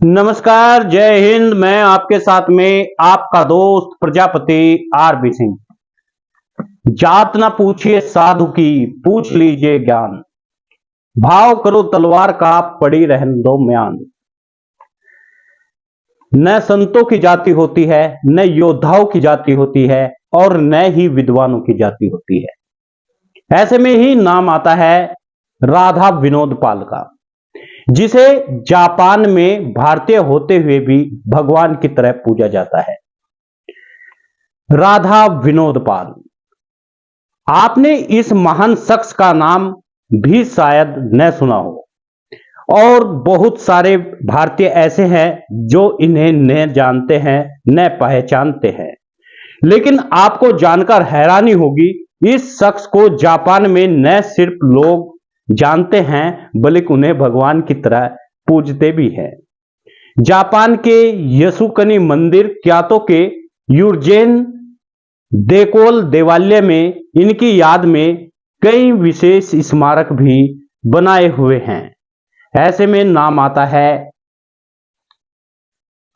नमस्कार, जय हिंद। मैं आपके साथ में आपका दोस्त प्रजापति आरबी सिंह। जात ना पूछिए साधु की, पूछ लीजिए ज्ञान। भाव करो तलवार का, पड़ी रहने दो म्यान। न संतों की जाति होती है, न योद्धाओं की जाति होती है, और न ही विद्वानों की जाति होती है। ऐसे में ही नाम आता है राधा विनोद पाल का, जिसे जापान में भारतीय होते हुए भी भगवान की तरह पूजा जाता है। राधा विनोद पाल, आपने इस महान शख्स का नाम भी शायद न सुना हो, और बहुत सारे भारतीय ऐसे हैं जो इन्हें न जानते हैं न पहचानते हैं। लेकिन आपको जानकर हैरानी होगी, इस शख्स को जापान में न सिर्फ लोग जानते हैं बल्कि उन्हें भगवान की तरह पूजते भी हैं। जापान के यसुकनी मंदिर क्योतो के यूर्जेन देकोल देवालय में इनकी याद में कई विशेष स्मारक भी बनाए हुए हैं। ऐसे में नाम आता है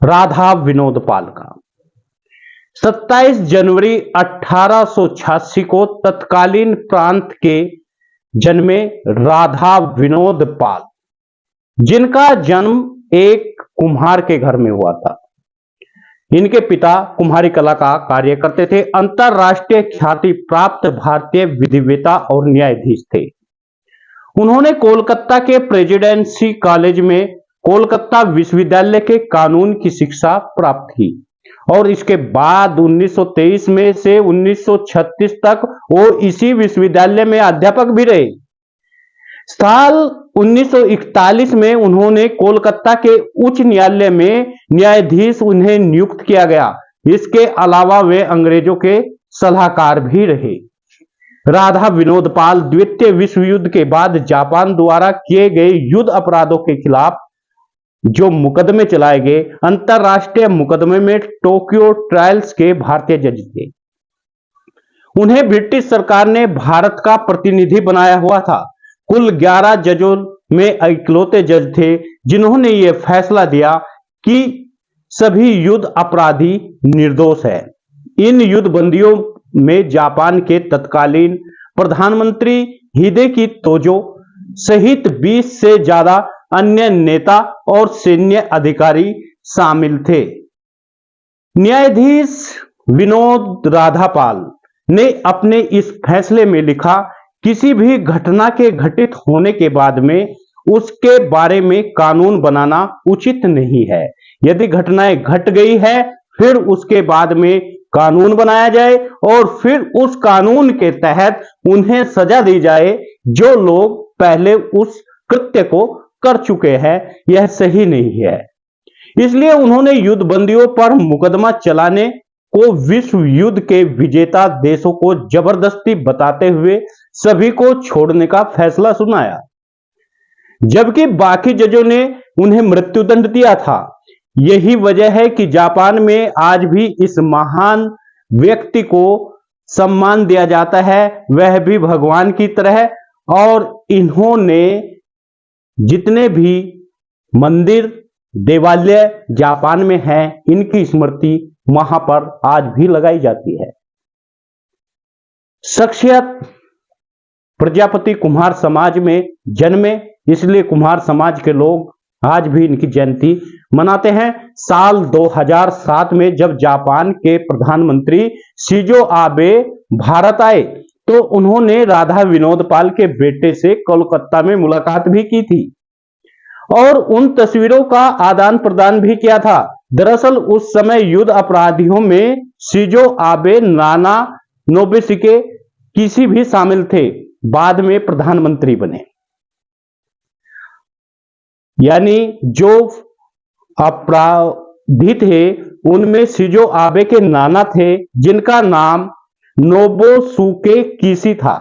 राधा विनोद पाल का। 27 जनवरी 1886 को तत्कालीन प्रांत के जन्मे राधा विनोद पाल, जिनका जन्म एक कुम्हार के घर में हुआ था। इनके पिता कुम्हारी कला का कार्य करते थे। अंतरराष्ट्रीय ख्याति प्राप्त भारतीय विधिवेता और न्यायाधीश थे। उन्होंने कोलकाता के प्रेसिडेंसी कॉलेज में कोलकाता विश्वविद्यालय के कानून की शिक्षा प्राप्त की, और इसके बाद 1923 में से 1936 तक वो इसी विश्वविद्यालय में अध्यापक भी रहे। साल 1941 में उन्होंने कोलकाता के उच्च न्यायालय में न्यायाधीश उन्हें नियुक्त किया गया। इसके अलावा वे अंग्रेजों के सलाहकार भी रहे। राधा विनोद पाल द्वितीय विश्व युद्ध के बाद जापान द्वारा किए गए युद्ध अपराधों के खिलाफ जो मुकदमे चलाए गए, अंतरराष्ट्रीय मुकदमे में टोक्यो ट्रायल्स के भारतीय जज थे। उन्हें ब्रिटिश सरकार ने भारत का प्रतिनिधि बनाया हुआ था। कुल 11 जजों में इकलौते जज थे जिन्होंने यह फैसला दिया कि सभी युद्ध अपराधी निर्दोष है। इन युद्ध बंदियों में जापान के तत्कालीन प्रधानमंत्री हिदेकी तोजो सहित 20 से ज्यादा अन्य नेता और सैन्य अधिकारी शामिल थे। न्यायाधीश विनोद राधापाल ने अपने इस फैसले में लिखा, किसी भी घटना के घटित होने के बाद में उसके बारे में कानून बनाना उचित नहीं है। यदि घटनाएं घट गई है, फिर उसके बाद में कानून बनाया जाए और फिर उस कानून के तहत उन्हें सजा दी जाए जो लोग पहले उस कृत्य को कर चुके हैं। यह सही नहीं है। इसलिए उन्होंने युद्ध बंदियों पर मुकदमा चलाने को विश्व युद्ध के विजेता देशों को जबरदस्ती बताते हुए सभी को छोड़ने का फैसला सुनाया, जबकि बाकी जजों ने उन्हें मृत्युदंड दिया था। यही वजह है कि जापान में आज भी इस महान व्यक्ति को सम्मान दिया जाता है, वह भी भगवान की तरह। और इन्होंने जितने भी मंदिर देवालय जापान में हैं, इनकी स्मृति वहां पर आज भी लगाई जाती है। शख्सियत प्रजापति कुम्हार समाज में जन्मे, इसलिए कुम्हार समाज के लोग आज भी इनकी जयंती मनाते हैं। साल 2007 में जब जापान के प्रधानमंत्री शिंजो आबे भारत आए, तो उन्होंने राधा विनोद पाल के बेटे से कोलकाता में मुलाकात भी की थी और उन तस्वीरों का आदान प्रदान भी किया था। दरअसल उस समय युद्ध अपराधियों में शिंजो आबे, नाना नोबुसिके किसी भी शामिल थे। बाद में प्रधानमंत्री बने। यानी जो अपराधी थे उनमें शिंजो आबे के नाना थे, जिनका नाम नोबुसुके किशी था।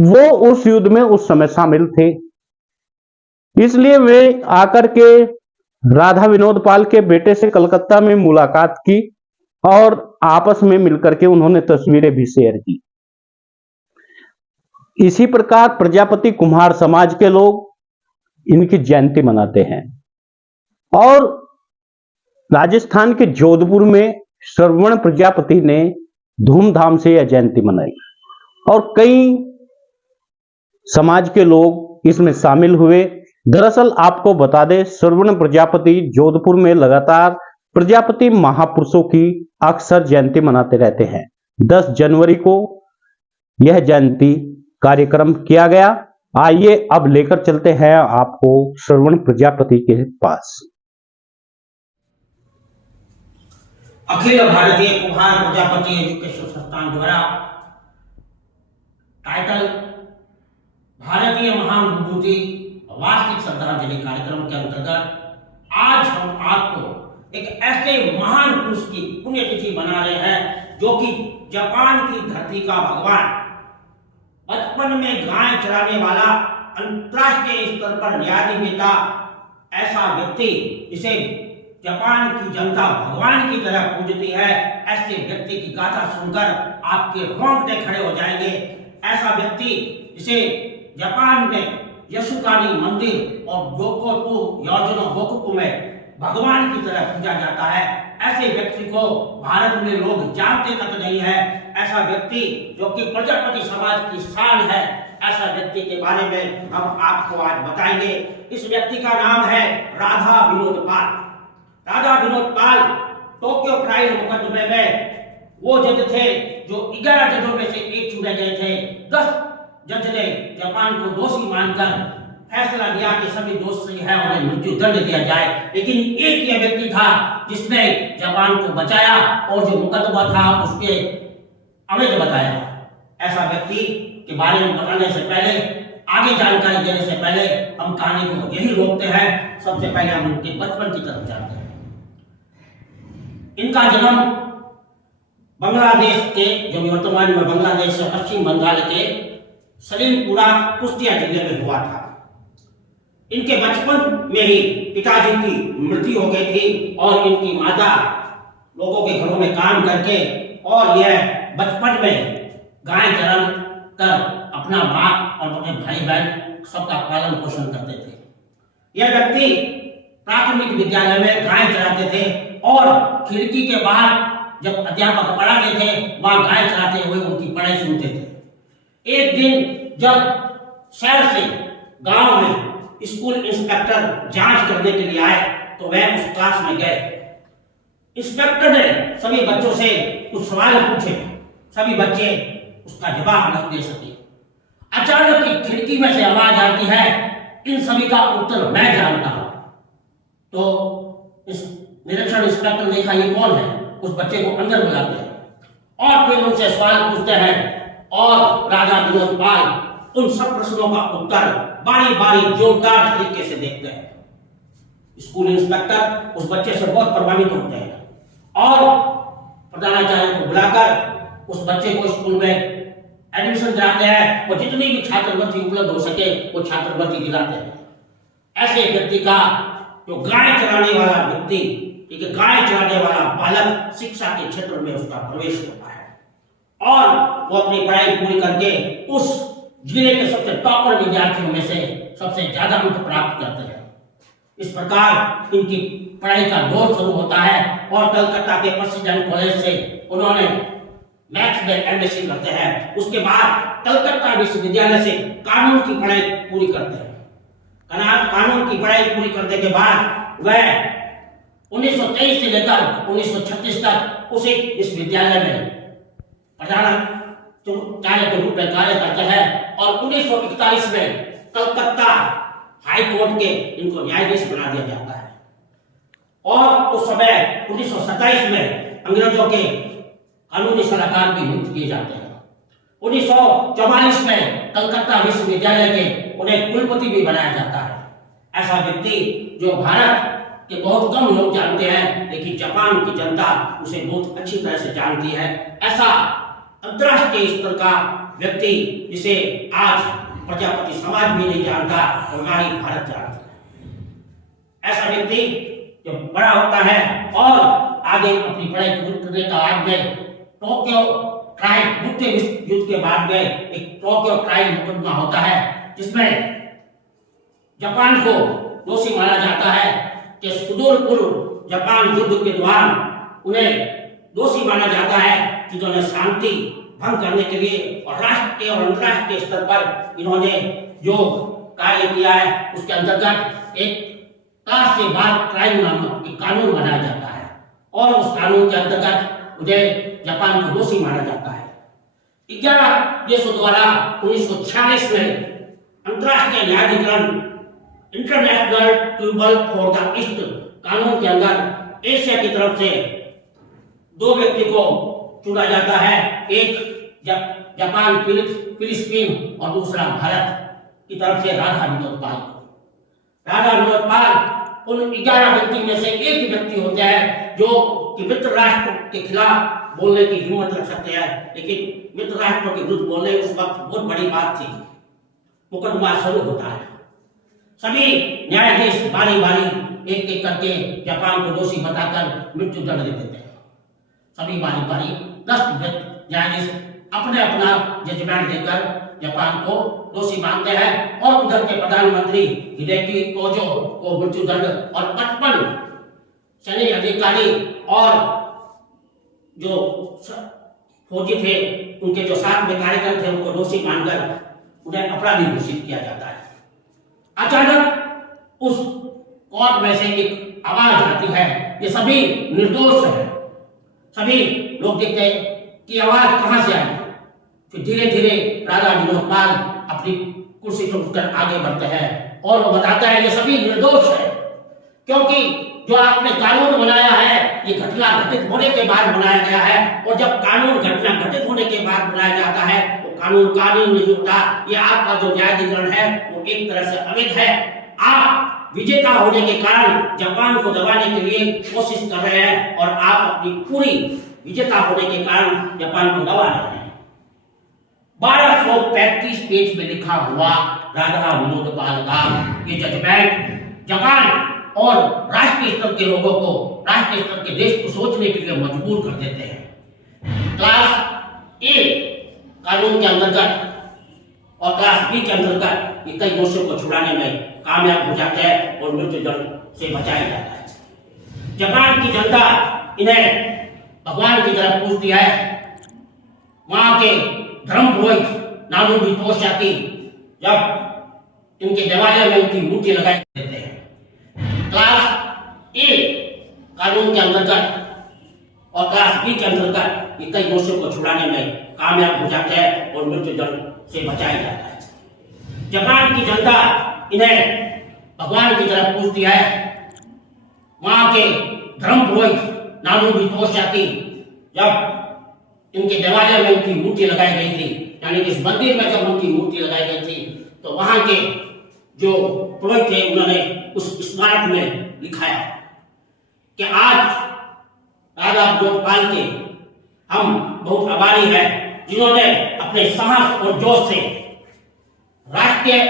वो उस युद्ध में उस समय शामिल थे। इसलिए वे आकर के राधा विनोद पाल के बेटे से कलकत्ता में मुलाकात की और आपस में मिलकर के उन्होंने तस्वीरें भी शेयर की। इसी प्रकार प्रजापति कुम्हार समाज के लोग इनकी जयंती मनाते हैं। और राजस्थान के जोधपुर में श्रवण प्रजापति ने धूमधाम से यह जयंती मनाई और कई समाज के लोग इसमें शामिल हुए। दरअसल आपको बता दें, श्रवण प्रजापति जोधपुर में लगातार प्रजापति महापुरुषों की अक्सर जयंती मनाते रहते हैं। 10 जनवरी को यह जयंती कार्यक्रम किया गया। आइए अब लेकर चलते हैं आपको श्रवण प्रजापति के पास। अखिल भारतीय कुमार प्रजापति एजुकेशन संस्थान द्वारा टाइटल भारतीय महान विभूति वार्षिक श्रद्धांजलि कार्यक्रम के अंतर्गत आज हम आपको एक ऐसे महान पुरुष की पुण्यतिथि बना रहे हैं जो कि जापान की धरती का भगवान, बचपन में गाय चराने वाला, अंतरराष्ट्रीय स्तर पर न्यायाधीश, ऐसा व्यक्ति जिसे जापान की जनता भगवान की तरह पूजती है। ऐसे व्यक्ति की गाथा सुनकर आपके रोंगटे खड़े हो जाएंगे। ऐसा व्यक्ति जिसे जापान में यशुकानी मंदिर और गोकोकु योजना गोकोकु में भगवान की तरह पूजा जाता है, ऐसे व्यक्ति को भारत में लोग जानते तक नहीं है। ऐसा व्यक्ति जो कि प्रजापति समाज की शान है, ऐसा व्यक्ति के बारे में हम आपको आज बताएंगे। इस व्यक्ति का नाम है राधा विनोद पाल। राधा विनोद पाल टोक्यो ट्रायल मुकदमे में वो जज थे जो 11 जजों में से एक चुने गए थे। 10 जज ने जापान को दोषी मानकर फैसला दिया कि सभी दोषी है, उन्हें मृत्यु दंड दिया जाए। लेकिन एक यह व्यक्ति था जिसने जापान को बचाया और जो मुकदमा था उसके अवैध बताया। ऐसा व्यक्ति के बारे में बताने से पहले, आगे जानकारी देने से पहले हम कहानी को यही रोकते हैं। सबसे पहले हम उनके बचपन की तरफ जाते हैं। इनका जन्म बांग्लादेश के, जो वर्तमान में बांग्लादेश और पश्चिम बंगाल के सलीमपुरा कुश्तिया जिले में हुआ था। इनके बचपन में ही पिताजी की मृत्यु हो गई थी और इनकी माता लोगों के घरों में काम करके और यह बचपन में गाय चरण कर अपना बाप और अपने भाई बहन सबका पालन पोषण करते थे। यह व्यक्ति प्राथमिक विद्यालय में गाय चराते थे और खिड़की के बाहर जब अध्यापक पढ़ाते थे वहां गाय चराते हुए उनकी पढ़ाई सुनते थे। एक दिन जब शहर से गांव में स्कूल इंस्पेक्टर जांच करने के लिए आए तो वह उस क्लास में गए। इंस्पेक्टर ने सभी बच्चों से कुछ सवाल पूछे, सभी बच्चे उसका जवाब नहीं दे सके। अचानक की खिड़की में से आवाज आती है, इन सभी का उत्तर मैं जानता हूं। तो इस निरीक्षण इंस्पेक्टर ने देखा ये कौन है, उस बच्चे को अंदर बुलाते हैं और फिर उनसे सवाल पूछते हैं और राधा विनोद पाल उन सब प्रश्नों का उत्तर बारी बारी जोरदार तरीके से देखते हैं। स्कूल इंस्पेक्टर उस बच्चे से बहुत प्रभावित होते हैं और प्रधानाचार्य को बुलाकर उस बच्चे को स्कूल में एडमिशन दिलाते हैं और जितनी भी छात्रवृत्ति उपलब्ध हो सके वो छात्रवृत्ति दिलाते हैं। ऐसे व्यक्ति का, जो गाय चराने वाला व्यक्ति, एक गाय चराने वाला बालक, शिक्षा के क्षेत्र में उसका प्रवेश होता है और वो अपनी पढ़ाई पूरी करके उस जिले के सबसे टॉपर विद्यार्थियों में से सबसे ज्यादा अंक प्राप्त करते हैं। इस प्रकार इनकी पढ़ाई का दौर शुरू होता है और कलकत्ता के प्रेसिडेंट कॉलेज से उन्होंने मैथ्स में एमएससी करते हैं। उसके बाद कलकत्ता विश्वविद्यालय से कानून की पढ़ाई पूरी करते हैं। कानून की पढ़ाई पूरी करने के बाद वह 1923 से लेकर 1936 तक उसी विश्वविद्यालय में प्रधानाचार्य के रूप में कार्य करते हैं और 1941 में कलकत्ता हाई कोर्ट के इनको न्यायाधीश बना दिया जाता है। और उस समय 1927 में अंग्रेजों के कानूनी सलाहकार भी नियुक्त किए जाते हैं। 1944 में कलकत्ता विश्वविद्यालय के उन्हें कुलपति भी बनाया जाता है। ऐसा व्यक्ति जो भारत के बहुत कम लोग जानते हैं, लेकिन जापान की जनता उसे बहुत अच्छी तरह से जानती है। ऐसा अंतरराष्ट्रीय स्तर का व्यक्ति जिसे आज प्रजापति समाज भी नहीं जानता और ना ही भारत जानता है। ऐसा व्यक्ति जब बड़ा होता है और आगे अपनी पढ़ाई पूरी करने का बाद में टोक्यो ट्रायल, द्वितीय विश्व युद्ध के बाद में एक टोक्यो ट्रायल मुकदमा होता है जिसमें जापान को दोषी माना जाता है कि कि सुदूर पूर्व जापान युद्ध के दौरान उन्हें दोषी माना जाता है कि जिन्होंने शांति भंग करने के लिए और राष्ट्रीय और अंतर्राष्ट्रीय स्तर पर इन्होंने जो कार्य किया है उसके अंतर्गत एक क्लास से बाहर क्राइम नामक एक कानून बनाया जाता है और उस कानून के अंतर्गत उन्हें जापान को दोषी माना जाता है। 11 देशों द्वारा 1946 में अंतर्राष्ट्रीय न्यायाधिकरण international tribunal for the east कानून के अंदर एशिया की तरफ से 2 व्यक्ति को चुना जाता है, एक जापान फिलिस्तीन और दूसरा भारत की तरफ से राधा विनोद पाल। राधा विनोद पाल उन 11 व्यक्ति में से एक व्यक्ति होते हैं जो कि मित्र राष्ट्र के खिलाफ बोलने की हिम्मत रख सकते हैं, लेकिन मित्र राष्ट्रों के विरुद्ध बोलने उस वक्त बहुत बड़ी बात थी। मुकदमा शुरू होता है, सभी न्यायाधीश बारी बारी एक एक करके जापान को दोषी बताकर मृत्यु दंड दे देते हैं। सभी बारी बारी 10 न्यायाधीश अपने अपना जजमेंट देकर जापान को दोषी मानते हैं और उधर के प्रधानमंत्री हिदेकी कोजो को मृत्यु दंड और 55 सैन्य अधिकारी और जो फौजी थे उनके जो साथ में कार्यकर्ता थे उनको दोषी मानकर उन्हें अपराधी घोषित किया जाता है। अचानक उस कोर्ट में से एक आवाज आती है, ये सभी निर्दोष हैं। सभी लोग देखते हैं कि आवाज कहां से आई। फिर धीरे धीरे राधा विनोद पाल अपनी कुर्सी से उठकर आगे बढ़ते हैं और वो बताता है ये सभी निर्दोष है, क्योंकि जो आपने कानून बनाया है ये घटना घटित होने के बाद बनाया गया है, और जब कानून घटना घटित होने के बाद बनाया जाता है तो कानून नहीं होता। ये आपका जो न्यायाधिकरण है वो एक तरह से अवैध है। आप विजेता होने के कारण जापान को दबाने के लिए कोशिश कर रहे हैं और आप अपनी पूरी विजेता होने के कारण जापान को दबा रहे हैं। 1235 पेज में लिखा हुआ राधा विनोद पाल का ये जजमेंट जापान और राष्ट्रीय स्तर के लोगों को, राष्ट्रीय स्तर के देश को सोचने के लिए मजबूर कर देते हैं। क्लास ए कानून के अंतर्गत और क्लास बी के अंतर्गत ये कई दोषियों को छुड़ाने में कामयाब हो जाते हैं और मृत्यु दंड से बचाया जाता है। जापान की जनता इन्हें भगवान की तरफ पूजती है। वहां के धर्म पुरोहित नानोबी तोशियाकी जब इनके देवालय में उनकी मूर्ति लगाई देते हैं। क्लास ए कानून के अंतर्गत और क्लास बी के अंतर्गत ये कई दोषियों को छुड़ाने में कामयाब हो जाते हैं और मृत्यु दंड से बचाया जाता है। जापान की जनता इन्हें भगवान की तरफ पूजती है। वहां के धर्म पुरोहित नानोबी तोशियाकी जब इनके देवालय में उनकी मूर्ति लगाई गई थी, यानी कि इस मंदिर में जब उनकी मूर्ति लगाई गई थी तो वहां के जो पुरोहित थे उन्होंने उस स्मारक में लिखाया कि आज राधा विनोद पाल के हम बहुत आभारी हैं जिन्होंने अपने साहस और जोश से राष्ट्रीय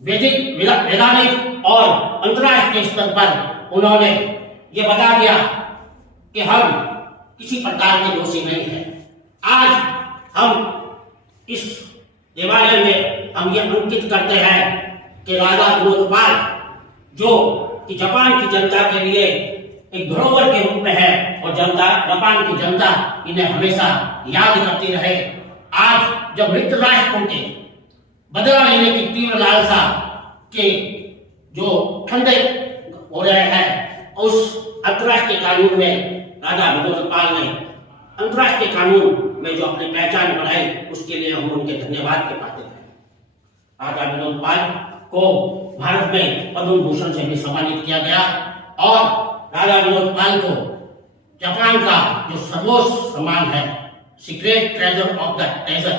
वैधानिक और अंतर्राष्ट्रीय स्तर पर उन्होंने ये बता दिया कि हम किसी प्रकार के दोषी नहीं है। आज हम इस देवालय में हम ये अंकित करते हैं कि राधा विनोद पाल जो कि जापान की जनता के लिए एक धरोहर के रूप में है और जापान की जनता इन्हें हमेशा याद करती रहे। आज जब मित्र राष्ट्रों के बदला लेने की तीव्र लालसा के जो ठंडे हो रहे हैं, उस अंतर्राष्ट्रीय कानून में राधा विनोद पाल ने अंतर्राष्ट्रीय कानून में जो अपनी पहचान बनाई उसके लिए हम उनके धन्यवाद के पात्र हैं। राधा विनोद पाल को भारत में पद्म भूषण से भी सम्मानित किया गया और राधा विनोद पाल को जापान का जो सर्वोच्च सम्मान है secret treasure of the treasure,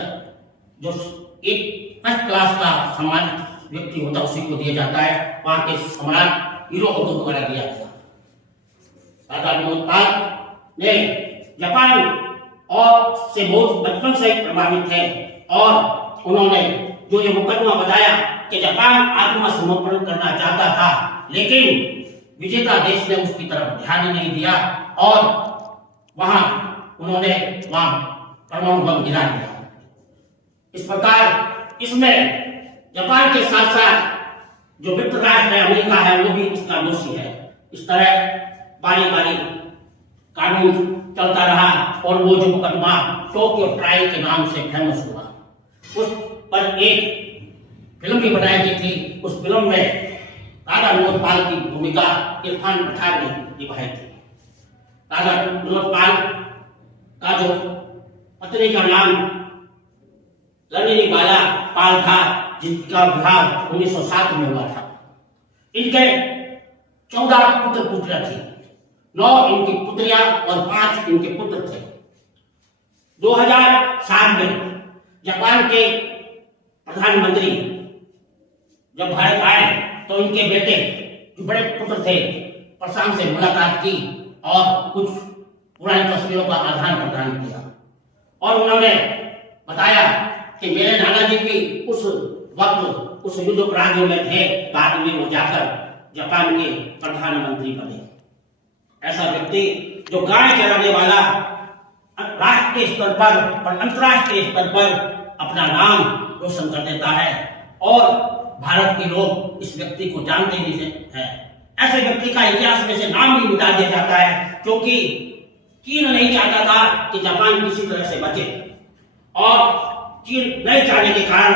जो एक फर्स्ट क्लास का सम्मानित व्यक्ति होता है उसी को दिया जाता है, वहां के सम्राट हिरोहितो द्वारा दिया गया। राधा विनोद पाल ने जापान और से बहुत बचपन से प्रभावित थे और उन्होंने जो ये मुकदमा बताया कि जापान आत्मसमर्पण करना चाहता था, लेकिन विजेता देश ने उसकी तरफ ध्यान नहीं दिया और वहां उन्होंने वहां परमाणु बम गिरा दिया। इस प्रकार इसमें जापान के साथ साथ जो मित्र राष्ट्र है अमेरिका है वो भी इसका दोषी है। इस तरह बारी बारी कानून चलता रहा और वो जो मुकदमा टोक्यो ट्रायल के नाम से फेमस हुआ, उस पर एक फिल्म भी बनाई गई थी। उस फिल्म में राधा विनोद पाल की भूमिका इरफान पठान ने निभाई थी। राधा विनोद पाल का जो पत्नी का नाम ललिनी बाला पाल था, जिसका विवाह 1907 में हुआ था। इनके 14 पुत्र पुत्रियां थी, 9 इनकी पुत्रियां और 5 इनके पुत्र थे। 2007 में जापान के प्रधानमंत्री जब भारत आए तो इनके बेटे जो बड़े पुत्र थे प्रशांत से मुलाकात की और कुछ पुरानी तस्वीरों का आधार प्रदान किया और उन्होंने बताया कि मेरे नाना जी भी उस वक्त उस युद्ध राज्यों में थे, बाद में वो जाकर जापान के प्रधानमंत्री बने। ऐसा व्यक्ति जो गाय चराने वाला राष्ट्रीय स्तर पर और अंतर्राष्ट्रीय स्तर पर अपना नाम रोशन कर देता है और भारत के लोग इस व्यक्ति को जानते भी हैं। ऐसे व्यक्ति का इतिहास में से नाम भी मिटा दिया जाता है, क्योंकि चीन नहीं चाहता था कि जापान किसी तरह से बचे और चीन नहीं चाहने के कारण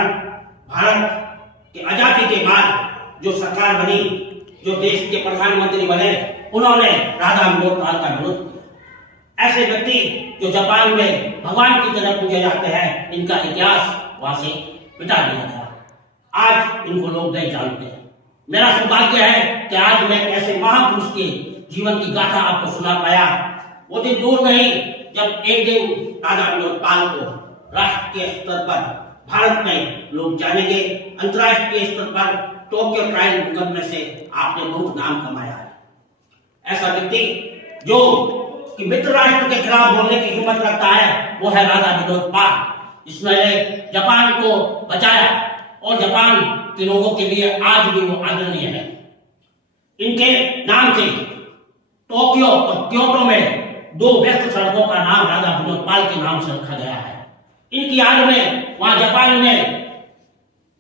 भारत की आजादी के बाद जो सरकार बनी, जो देश के प्रधानमंत्री बने, उन्होंने राधा विनोद पाल का विरोध किया। ऐसे व्यक्ति जो जापान में भगवान की तरह पूजे जाते हैं, इनका इतिहास वहां से मिटा दिया गया। आज इनको लोग नहीं जानते हैं। मेरा सौभाग्य है कि आज मैं ऐसे महापुरुष के जीवन की गाथा आपको सुना पाया। वो दिन दूर नहीं जब एक दिन राधा विनोद पाल को राष्ट्रीय स्तर पर भारत में लोग जानेंगे, अंतर्राष्ट्रीय स्तर पर टोक्यो ट्रायल मुकदमे से आपने बहुत नाम कमाया है। ऐसा व्यक्ति जो कि मित्र राष्ट्र के खिलाफ बोलने की हिम्मत रखता है, वो है राधा विनोद पाल, जिसने जापान को बचाया और जापान के लोगों के लिए आज भी वो आदरणीय है। इनके नाम से टोक्यो और क्योटो में 2 व्यस्त सड़कों का नाम राधा विनोद पाल के नाम से रखा गया है। इनकी याद में वहां जापान में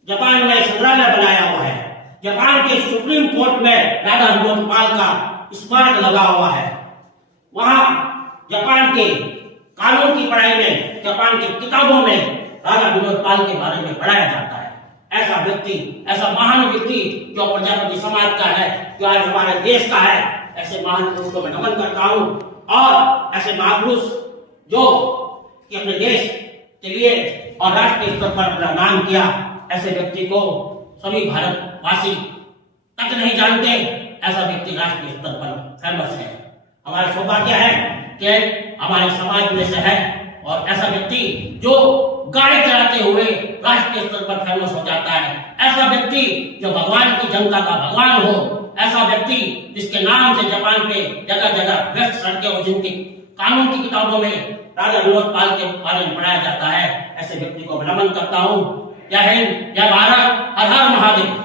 संग्रहालय बनाया हुआ है। जापान के सुप्रीम कोर्ट में राधा विनोद पाल का स्मारक लगा हुआ है। वहां जापान के कानून की पढ़ाई में, जापान की किताबों में राधा विनोद पाल के बारे में पढ़ाया जाता है। ऐसा व्यक्ति, ऐसा महान व्यक्ति जो प्रजापति समाज का है, जो आज हमारे देश का है, ऐसे महान पुरुष को मैं नमन करता हूं। और ऐसे महापुरुष जो कि अपने देश के लिए और राष्ट्रीय स्तर पर अपना नाम किया, ऐसे व्यक्ति को सभी भारतवासी तक नहीं जानते। ऐसा व्यक्ति राष्ट्रीय स्तर पर फेमस है। हमारा सौभाग्य है कि हमारे समाज में से है और ऐसा व्यक्ति जो गाय चराते हुए राष्ट्रीय स्तर पर फेमस हो जाता है। ऐसा व्यक्ति जो भगवान की जनता का भगवान हो, ऐसा व्यक्ति जिसके नाम से जापान पे जगह जगह व्यस्त सड़कें और जिनकी कानून की किताबों में राधा विनोद पाल के बारे में पढ़ाया जाता है, ऐसे व्यक्ति को नमन करता हूँ। जय हिंद, जय भारत, हर हर महादेव।